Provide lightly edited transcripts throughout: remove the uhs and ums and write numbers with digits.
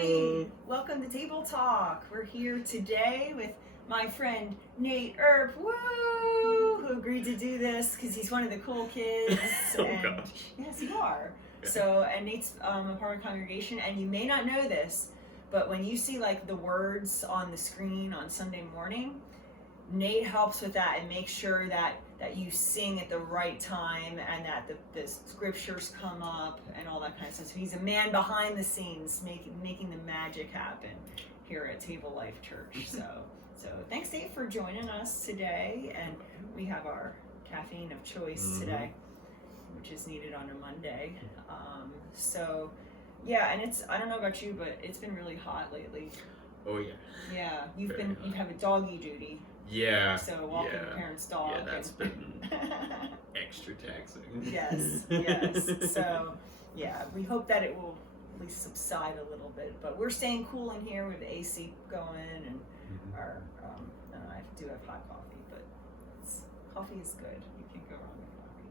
everybody. Welcome to Table Talk. We're here today with my friend Nate Earp, woo, who agreed to do this because he's one of the cool kids. Gosh. Yes, you are. Yeah. So, and Nate's a part of the congregation, and you may not know this, but when you see like the words on the screen on Sunday morning, Nate helps with that and makes sure that you sing at the right time and that the scriptures come up and all that kind of stuff. So he's a man behind the scenes making the magic happen here at Table Life Church. So thanks, Nate, for joining us today. And we have our caffeine of choice today, which is needed on a Monday. So yeah, and I don't know about you, but it's been really hot lately. Oh yeah. Yeah, you have a doggy duty. Yeah. So walking your parents' dog. Yeah, that's been extra taxing. Yes. So yeah, we hope that it will at least subside a little bit. But we're staying cool in here with the AC going, and our I do have hot coffee, but coffee is good. You can't go wrong with coffee.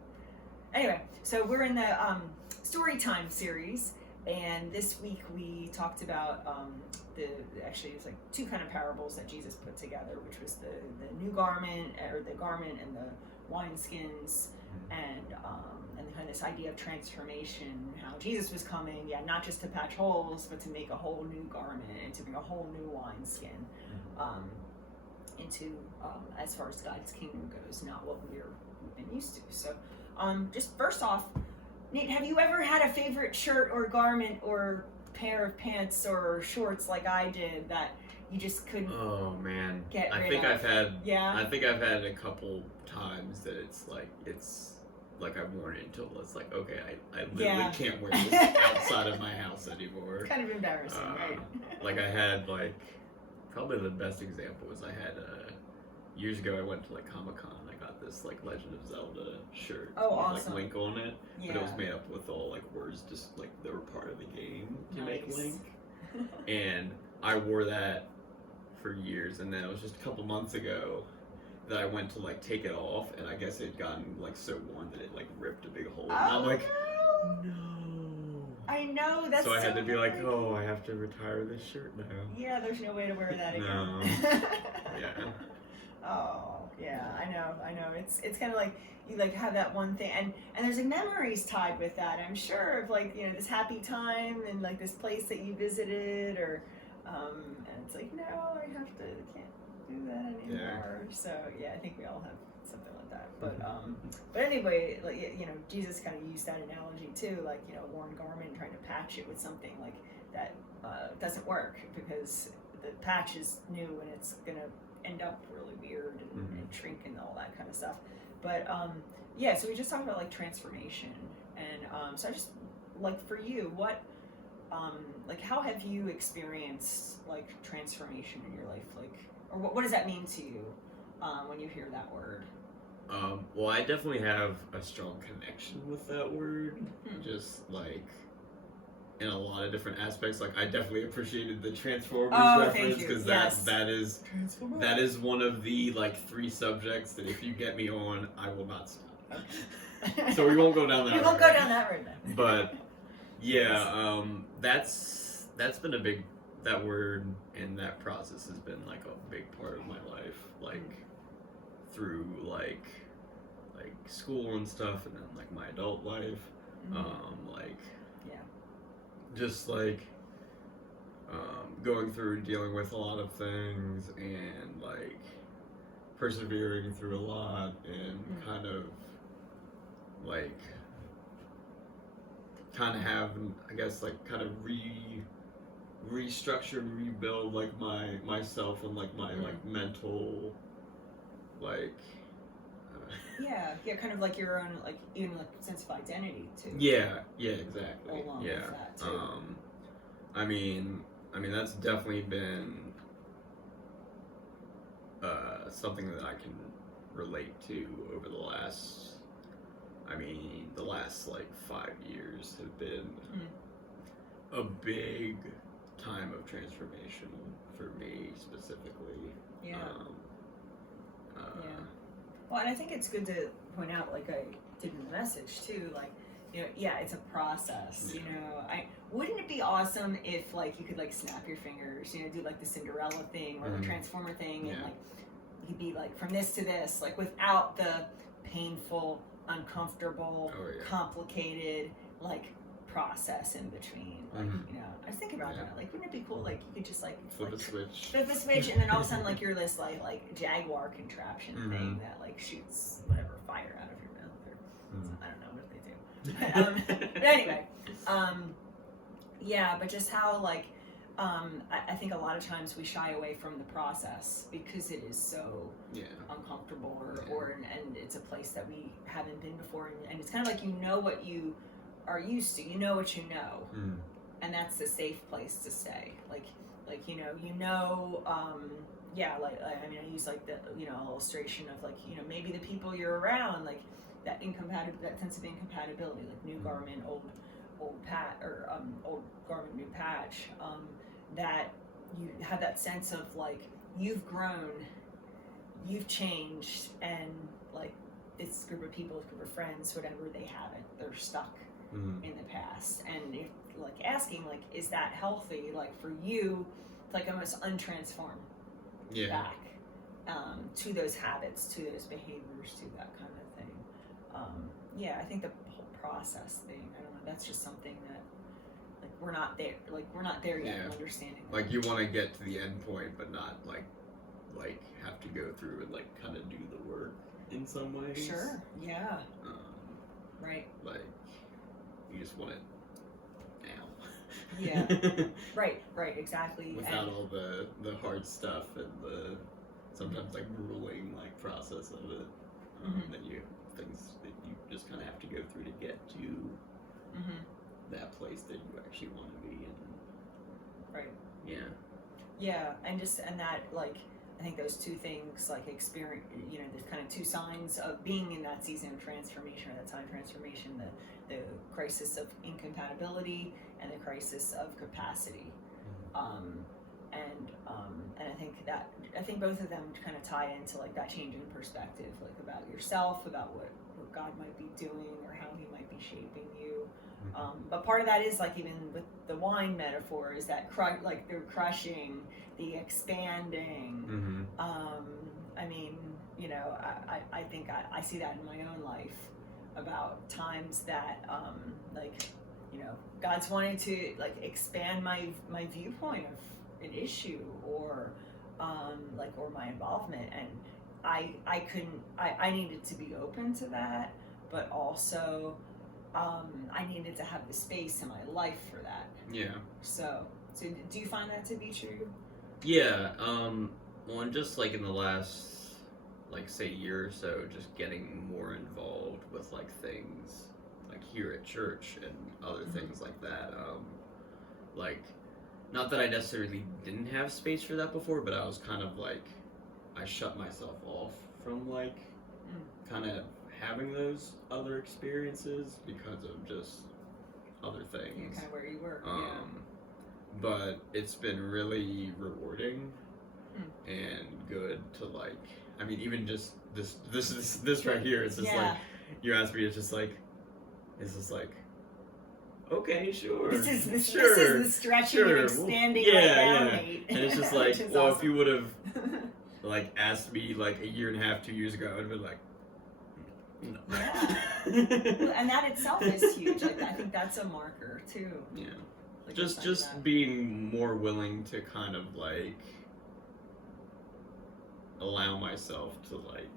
Anyway, so we're in the story time series. And this week we talked about actually it's like two kind of parables that Jesus put together, which was the new garment, or the garment, and the wineskins, and kind of this idea of transformation, how Jesus was coming, not just to patch holes, but to make a whole new garment and to bring a whole new wineskin into as far as God's kingdom goes, not what we've been used to. So just first off, Nate, have you ever had a favorite shirt or garment or pair of pants or shorts like I did that you just couldn't get rid of? I think I've had a couple times that it's like I've worn it until it's like, okay, I literally can't wear this outside of my house anymore. It's kind of embarrassing, right? Like I had probably the best example was I had years ago I went to Comic-Con. I got this Legend of Zelda shirt with awesome. Link on it, but it was made up with all words just they were part of the game to make Link. And I wore that for years, and then it was just a couple months ago that I went to take it off, and I guess it had gotten so worn that it ripped a big hole. And I'm like, no. I know, that's so I had to be like, oh, I have to retire this shirt now. Yeah, there's no way to wear that again. No. Yeah. Oh, yeah, I know. It's kind of like you have that one thing, and there's memories tied with that. I'm sure of this happy time and this place that you visited, or and it's no, I can't do that anymore. Yeah. So yeah, I think we all have something like that. But anyway, Jesus kind of used that analogy too, a worn garment, trying to patch it with something that doesn't work because the patch is new and it's gonna end up really weird and shrink and all that kind of stuff. But so we just talked about transformation, and so I just for you, what how have you experienced transformation in your life, or what does that mean to you when you hear that word? Well, I definitely have a strong connection with that word, just in a lot of different aspects. I definitely appreciated the Transformers reference, because that is one of the 3 subjects that if you get me on, I will not stop. Okay. So we won't go down that road. We won't go down that road then. But yeah, that's been that word and that process has been a big part of my life, through school and stuff, and then my adult life, just going through and dealing with a lot of things, and persevering through a lot, and kind of having, I guess, kind of restructure and rebuild myself and my mental kind of your own even sense of identity too. Yeah, exactly. Along with that too. I mean that's definitely been something that I can relate to over the last 5 years have been a big time of transformation for me specifically. Yeah. Well, and I think it's good to point out, I did in the message too, you know, yeah, it's a process. Yeah. You know, wouldn't it be awesome if like you could like snap your fingers, you know, do like the Cinderella thing or the Transformer thing, and like you'd be like from this to this, like without the painful, uncomfortable, complicated like process in between. Like, you know, I was thinking about that. Like, wouldn't it be cool? Like, you could just like flip a switch, and then all of a sudden, like you're this like Jaguar contraption thing that like shoots whatever fire out of your mouth, or I don't know what they do. But anyway, yeah, but just how like I think a lot of times we shy away from the process because it is so uncomfortable, or and it's a place that we haven't been before, and it's kind of like you know what you are used to, you know what you know, and that's the safe place to stay. Like you know, like I mean, I use like the illustration of like maybe the people you're around, like that sense of incompatibility, like new garment, old pat, or old garment, new patch. That you have that sense of like you've grown, you've changed, and like this group of people, this group of friends, whatever, they haven't. They're stuck in the past, and if like asking like, is that healthy? Like for you, it's like almost untransform back to those habits, to those behaviors, to that kind of thing. I think the whole process thing, I don't know, that's just something that like we're not there yet in understanding that. Like you want to get to the end point, but not like have to go through and like kind of do the work in some ways. Sure. Yeah. Right. Like you just want it now. Yeah. Right. Exactly. Without all the hard stuff and the sometimes like grueling like process of it. That you things that you just kind of have to go through to get to that place that you actually want to be in. Right. Yeah. Yeah, and that like I think those two things like experience, there's kind of two signs of being in that season of transformation, or that time of transformation, the crisis of incompatibility and the crisis of capacity. And I think both of them kind of tie into like that change in perspective, like about yourself, about what God might be doing or how he might be shaping you. But part of that is like even with the wine metaphor is that like the crushing, the expanding. I mean, I think I see that in my own life about times that God's wanted to like expand my viewpoint of an issue or my involvement, and I needed to be open to that, but also I needed to have the space in my life for that. Yeah. So do you find that to be true? Yeah. Well, and just like in the last, like say year or so, just getting more involved with like things like here at church and other things like that. Like, not that I necessarily didn't have space for that before, but I was kind of like, I shut myself off from like kind of having those other experiences because of just other things. Yeah, kind of where you were. But it's been really rewarding and good to like. I mean, even just this right here. It's just like you asked me. It's just like okay, sure. This is the stretching and expanding mate. And it's just like, well, awesome. If you would have like asked me like a year and a half, 2 years ago, I'd been like, no. Yeah. And that itself is huge. Like, I think that's a marker too. Yeah. Like just being more willing to kind of like allow myself to like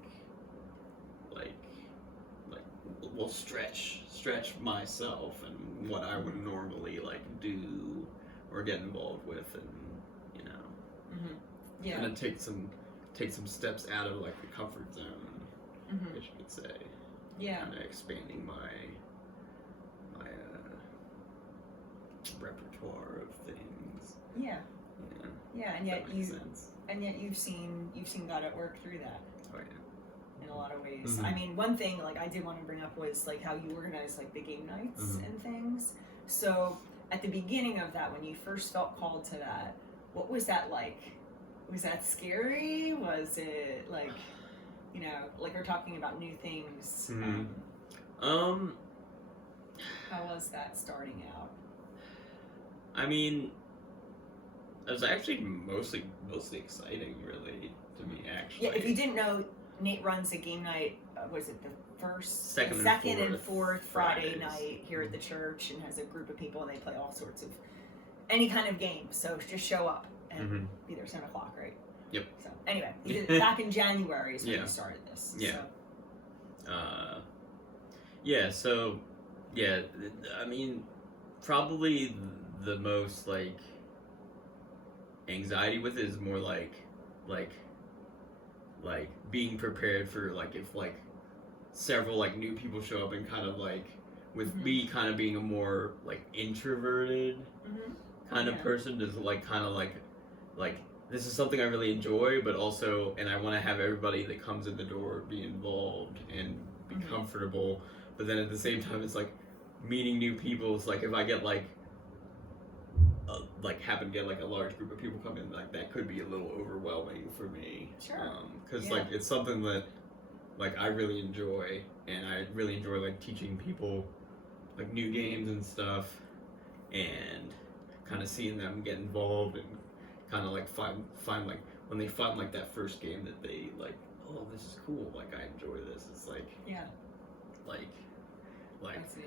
stretch myself and what I would normally like do or get involved with, and kind of take some steps out of like the comfort zone, I guess you could say. Yeah. Kind of expanding my repertoire of things. Yeah. Yeah, and yet you've seen God at work through that. Oh yeah. In a lot of ways. I mean, one thing like I did want to bring up was like how you organize like the game nights and things. So at the beginning of that, when you first felt called to that, what was that like? Was that scary? Was it like, like we're talking about new things? How was that starting out? I mean, it was actually mostly exciting, really, to me. Actually, Yeah. If you didn't know, Nate runs a game night. Was it the second and fourth Friday night here at the church, and has a group of people, and they play all sorts of any kind of game. So just show up and be there 7 o'clock, right? Yep. So anyway, you did it back in January is when you started this. Yeah. So. I mean, probably the most like anxiety with it is more like being prepared for like if like several like new people show up, and kind of like with me kind of being a more like introverted kind of person, is like kind of like this is something I really enjoy, but also, and I want to have everybody that comes in the door be involved and be comfortable, but then at the same time it's like meeting new people. It's like if I get like happen to get like a large group of people come in, like that could be a little overwhelming for me. Sure. Because like it's something that like I really enjoy, and I really enjoy like teaching people like new games and stuff, and kind of seeing them get involved, and kind of like find like when they find like that first game that they like, oh, this is cool, like I enjoy this. It's like like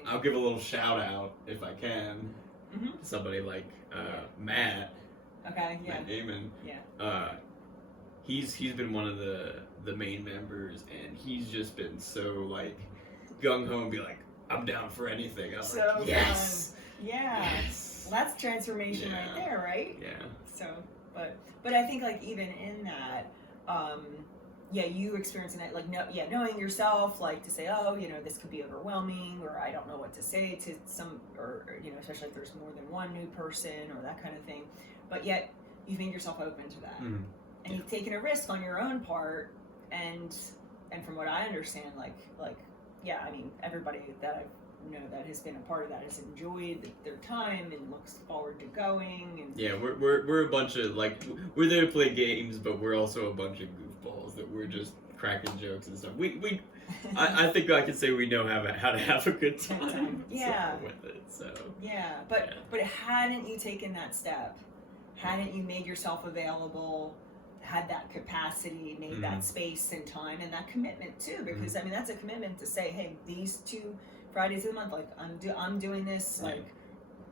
I'll give a little shout out if I can to somebody like Matt. Okay. Yeah. Matt Damon. Yeah. He's been one of the main members, and he's just been so like gung ho and be like, I'm down for anything. I'm so like, yes. Fun. Yeah. Yes. Well, that's transformation right there, right? Yeah. So, but I think like even in that, you experiencing it, like knowing yourself, like to say, oh, this could be overwhelming, or I don't know what to say to some, or especially if there's more than one new person or that kind of thing. But yet you've made yourself open to that, and you've taken a risk on your own part, and from what I understand, I mean, everybody that I know that has been a part of that has enjoyed their time and looks forward to going. And yeah, we're a bunch of like, we're there to play games, but we're also a bunch of goofballs that we're just cracking jokes and stuff. I think I can say we know how to have a good time. With it. So but hadn't you taken that step, hadn't you made yourself available, had that capacity, made that space and time and that commitment too, because I mean that's a commitment to say, hey, these 2 Fridays of the month, like I'm doing this, like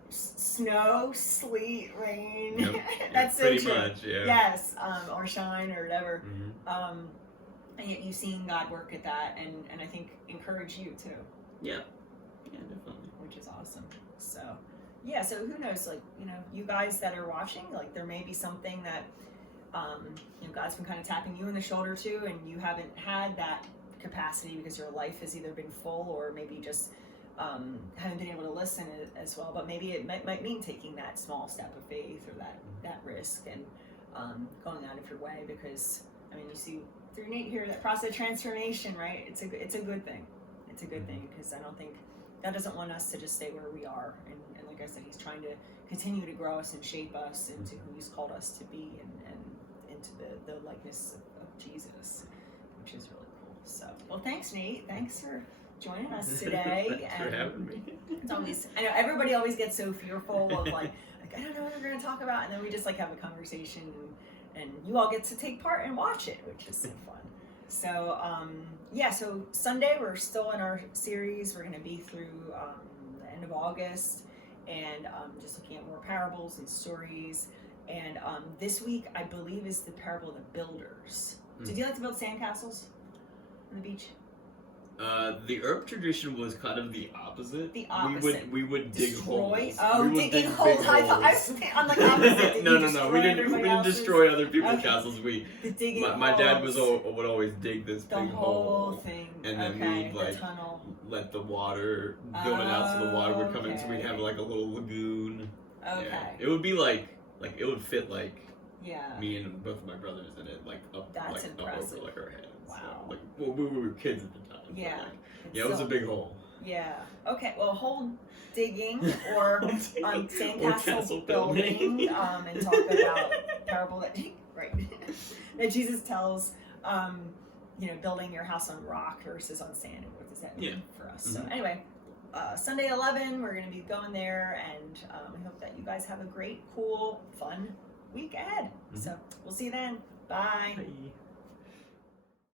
snow, sleet, rain. Yep. That's pretty so true. Much, yeah. Yes, or shine or whatever. And yet you've seen God work at that, and I think encourage you too. Yeah, definitely. Which is awesome. So so who knows, like you guys that are watching, like there may be something that God's been kind of tapping you in the shoulder too, and you haven't had that capacity because your life has either been full or maybe just haven't been able to listen as well. But maybe it might mean taking that small step of faith or that risk and going out of your way, because I mean you see through Nate here that process of transformation, right? It's a good thing. It's a good thing, because I don't think God doesn't want us to just stay where we are, and like I said, He's trying to continue to grow us and shape us into who He's called us to be, and into the likeness of Jesus, which is really cool. So, well, thanks, Nate. Thanks for joining us today. Thanks for having me. It's always, I know everybody always gets so fearful of like I don't know what we're going to talk about, and then we just like have a conversation, and you all get to take part and watch it, which is so fun. So, so Sunday we're still in our series. We're going to be through the end of August, and just looking at more parables and stories. And this week, I believe, is the parable of the builders. Did you like to build sandcastles on the beach? The herb tradition was kind of the opposite. We would dig holes. holes. Oh, digging holes. I thought I was on the opposite. No. We didn't destroy other people's castles. My dad would always dig this big hole. Thing. And then we'd like let the water build it out, so the water would come in. So we'd have like a little lagoon. Okay. Yeah. It would be like it would fit like Yeah. Me and both of my brothers in it, like up, That's like impressive. up over like our heads. Wow. So, like, well, we were kids at the time. Yeah. But, like, yeah, it was a big hole. Yeah. Okay. Well, hold digging or sandcastle building, and talk about parable that that Jesus tells. Building your house on rock versus on sand, and what does that mean for us? So anyway, Sunday 11, we're going to be going there, and we hope that you guys have a great, cool, fun week ahead. So we'll see you then. Bye. Bye.